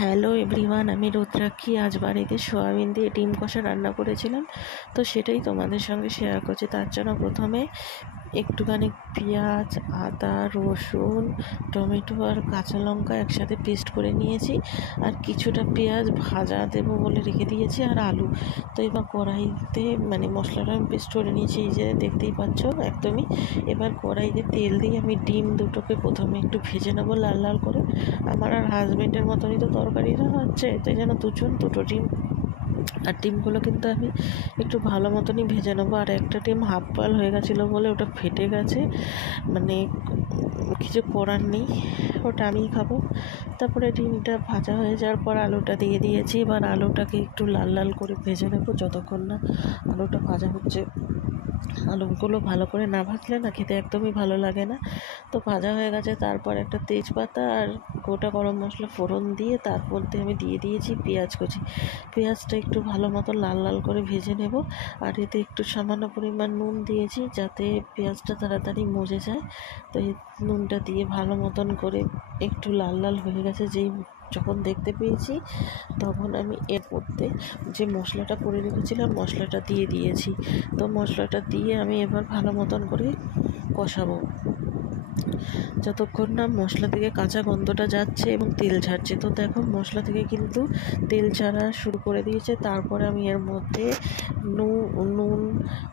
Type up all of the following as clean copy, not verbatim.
Hello everyone, আমি রুদ্রাক্ষী। আজ বাড়িতে সোয়াবিন দিয়ে ডিম কষা রান্না করেছিলাম, তো সেটাই তোমাদের সঙ্গে শেয়ার করছি। তার জন্য প্রথমে একটুখানি পেঁয়াজ, আদা, রসুন, টমেটো আর কাঁচা লঙ্কা একসাথে পেস্ট করে নিয়েছি, আর কিছুটা পেঁয়াজ ভাজা দেবো বলে রেখে দিয়েছি, আর আলু। তো এবার কড়াইতে মশলাটা আমি পেস্ট করে নিয়েছি, এই যে দেখতেই পাচ্ছ একদমই। এবার কড়াইতে তেল দিয়ে আমি ডিম দুটোকে প্রথমে একটু ভেজে নেবো লাল লাল করে। আমার আর হাজব্যান্ডের মতনই তো তরকারিটা হচ্ছে, তাই যেন দুটো ডিম। আর ডিমগুলো কিন্তু আমি একটু ভালো মতনই ভেজে নেবো। আর একটা ডিম হাফ বয়েল হয়ে গেছিলো বলে ওটা ফেটে গেছে, কিছু করার নেই, ওটা আমিই খাবো। তারপরে ডিমটা ভাজা হয়ে যাওয়ার পর আলুটা দিয়ে দিয়েছি। এবার আলুটাকে একটু লাল লাল করে ভেজে নেবো যতক্ষণ না আলুটা ভাজা হচ্ছে। আলুগুলো ভালো করে না ভাজলে না খেতে একদমই ভালো লাগে না। তো ভাজা হয়ে গেছে, তারপর একটা তেজপাতা আর গোটা গরম মশলা ফোড়ন দিয়ে তার মধ্যে আমি দিয়ে দিয়েছি পেঁয়াজ কুচি। পেঁয়াজটা একটু ভালো মতো লাল লাল করে ভেজে নেব। আর এতে একটু সামান্য পরিমাণ নুন দিয়েছি যাতে পেঁয়াজটা তাড়াতাড়ি মজে যায়। তো এই নুনটা দিয়ে ভালো মতন করে একটু লাল লাল হয়ে গেছে, যখন দেখতে পেয়েছি তখন আমি এর মধ্যে যে মশলাটা করে রেখেছিলাম মশলাটা দিয়ে দিয়েছি। তো মশলাটা দিয়ে আমি এবার ভালো মতন করে কষাবো যতক্ষণ না মশলা থেকে কাঁচা গন্ধটা যাচ্ছে এবং তেল ছাড়ছে। তো দেখো মশলা থেকে কিন্তু তেল ছাড়া শুরু করে দিয়েছে। তারপরে আমি এর মধ্যে নুন,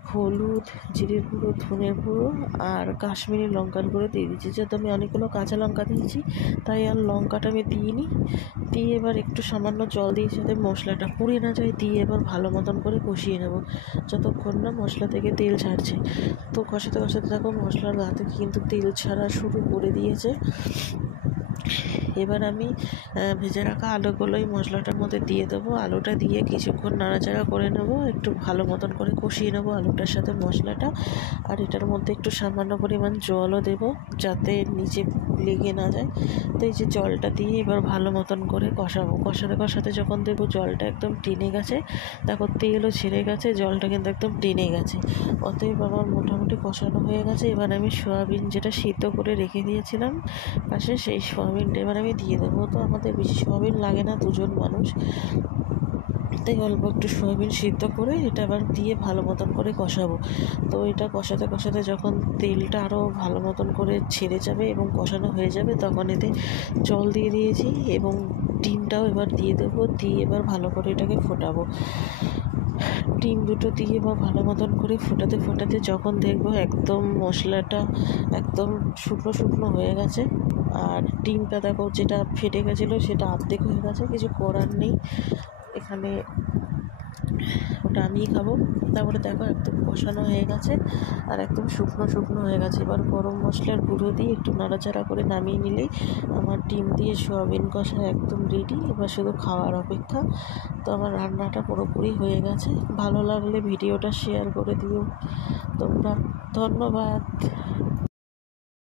হলুদ, জিরের গুঁড়ো, ধনের গুঁড়ো আর কাশ্মীরি লঙ্কার গুঁড়ো দিয়ে দিয়েছি। যেহেতু আমি অনেকগুলো কাঁচা লঙ্কা দিয়েছি তাই আর লঙ্কাটা আমি দিইনি। দিয়ে এবার একটু সামান্য জল দিয়ে যাতে মশলাটা পুড়ে না যায় দিয়ে এবার ভালো মতন করে কষিয়ে নেব যতক্ষণ না মশলা থেকে তেল ছাড়ছে। তো কষাতে কষাতে দেখো মশলার গা থেকে কিন্তু তেল ছাড়া শুরু করে দিয়েছে। এবার আমি ভেজে রাখা আলুগুলোই মশলাটার মধ্যে দিয়ে দেবো। আলুটা দিয়ে কিছুক্ষণ নাড়াচাড়া করে নেব, একটু ভালো মতন করে কষিয়ে নেবো আলুটার সাথে মশলাটা। আর এটার মধ্যে একটু সামান্য পরিমাণ জলও দেবো যাতে নিচে লেগে না যায়। তো এই যে জলটা দিয়ে এবার ভালো মতন করে কষাবো। কষাতে কষাতে যখন দেখবো জলটা একদম টেনে গেছে, দেখো তেলও ছেড়ে গেছে, জলটা কিন্তু একদম টেনে গেছে। অতএব আমার মোটামুটি কষানো হয়ে গেছে। এবার আমি সোয়াবিন যেটা সিদ্ধ করে রেখে দিয়েছিলাম পাশে, সেই সোয়াবিনটা এবার আমি দিয়ে দেবো। তো আমাদের বেশি সোয়াবিন লাগে না, দুজন মানুষ, তাই অল্প একটু সোয়াবিন সিদ্ধ করে এটা আবার দিয়ে ভালো মতন করে কষাবো। তো এটা কষাতে কষাতে যখন তেলটা আরও ভালো মতন করে ছেড়ে যাবে এবং কষানো হয়ে যাবে তখন এতে জল দিয়ে দিয়েছি এবং ডিমটাও এবার দিয়ে দেবো। দিয়ে এবার ভালো করে এটাকে ফোটাবো। ডিম দুটো দিয়ে বা ভালো মতন করে ফোটাতে ফোটাতে যখন দেখবো একদম মশলাটা একদম শুকনো শুকনো হয়ে গেছে, আর ডিমটা দেখো যেটা ফেটে গেছিলো সেটা অর্ধেক হয়ে গেছে, কিছু করার নেই, এখানে ওটা আমিই খাবো। তারপরে দেখো একদম কষানো হয়ে গেছে আর একদম শুকনো শুকনো হয়ে গেছে। এবার গরম মশলার গুঁড়ো দিয়ে একটু নাড়াচাড়া করে নামিয়ে নিলেই আমার ডিম দিয়ে সোয়াবিন কষা একদম রেডি। এবার শুধু খাওয়ার অপেক্ষা। তো আমার রান্নাটা পুরোপুরি হয়ে গেছে। ভালো লাগলে ভিডিওটা শেয়ার করে দিও তোমরা। ধন্যবাদ।